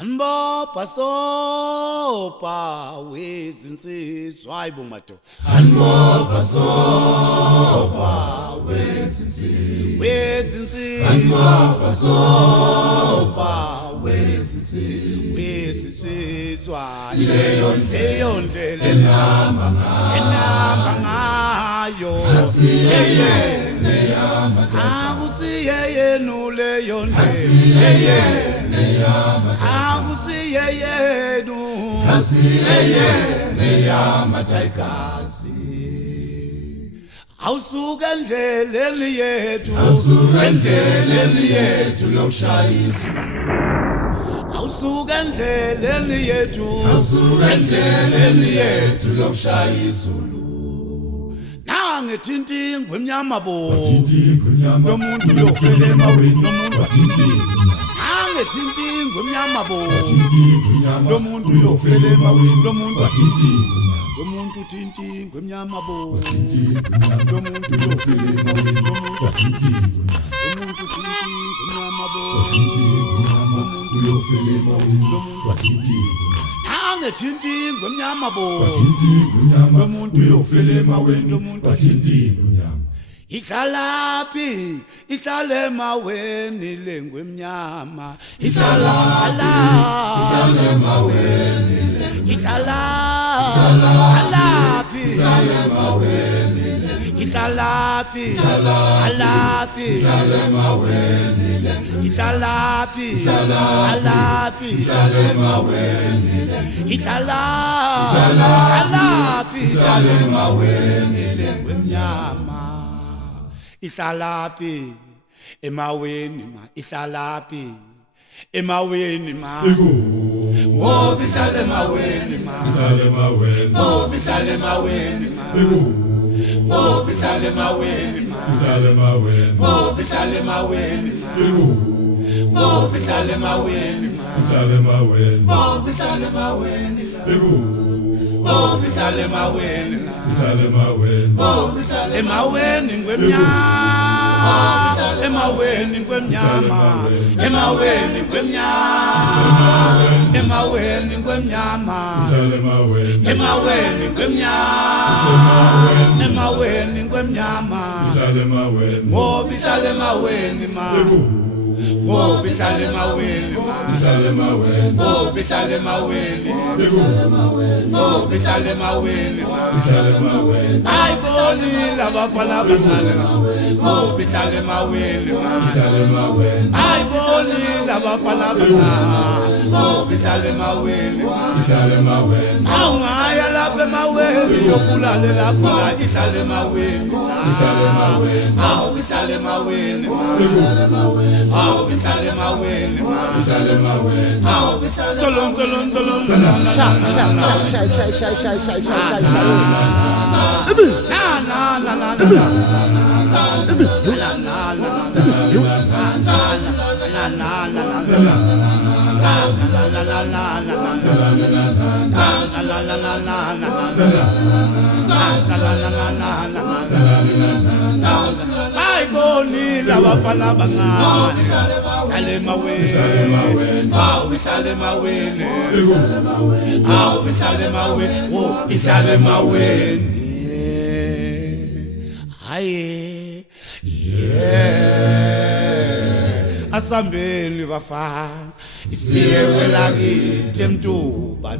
Anbopha sopa wezinsizwa hayibo madoda Anbopha sopa wezinsizwa Anbopha sopa wezinsizwa leyo ndlela enhamba ngayo asiyeyene yamatheka akusiyeyenu leyo asiyeyene yamatheka asiyeyene yamathekasi awusuka endleleni yethu lokushayisa awusuka endleleni yethu lokushayisa nangethintingwe emnyama bo nomuntu uyofela emaweni nangethintingwe emnyama bo nomuntu uyofela emaweni nomuntu uthintingwe emnyama bo nomuntu uyofela emaweni nomuntu uthintingwe emnyama bo nomuntu uyofela emaweni nangethintingwe emnyama bo nomuntu uyofela emaweni Ikhalaphi ihlala emaweni lengwe emnyama emaweni ikhalaphi emaweni ikhalaphi emaweni ikhalaphi emaweni ikhalaphi emaweni lengwe emnyama ihlalaphi emaweni ma ihlalaphi emaweni ma ngoba ihlala emaweni ma emaweni ihlala emaweni ma ihlala emaweni ma ihlala emaweni ihlala emaweni ma ihlala emaweni ma ihlala emaweni ihlala emaweni ihlala emaweni ma ihlala emaweni emaweni ngwemnyama emaweni ngwemnyama emaweni ngwemnyama emaweni ngwemnyama emaweni ngwemnyama emaweni ngwemnyama ngoba ihlala emaweni ma ngoba ihlala emaweni ma ngoba ihlala emaweni ngoba ihlala emaweni ma ayiboni labafana abancane ngoba ihlala emaweni ma ayiboni labafana abancane ngoba ihlala emaweni ma awungaya lapha emaweni yokulalela khona ihlala emaweni awu ihlala emaweni awu ihlala emaweni tolong ayiboni labafana abancane ihlala emaweni awu ihlala emaweni awu ihlala emaweni ihlala emaweni haye asambeni bafana isiye kwelakithi emtuba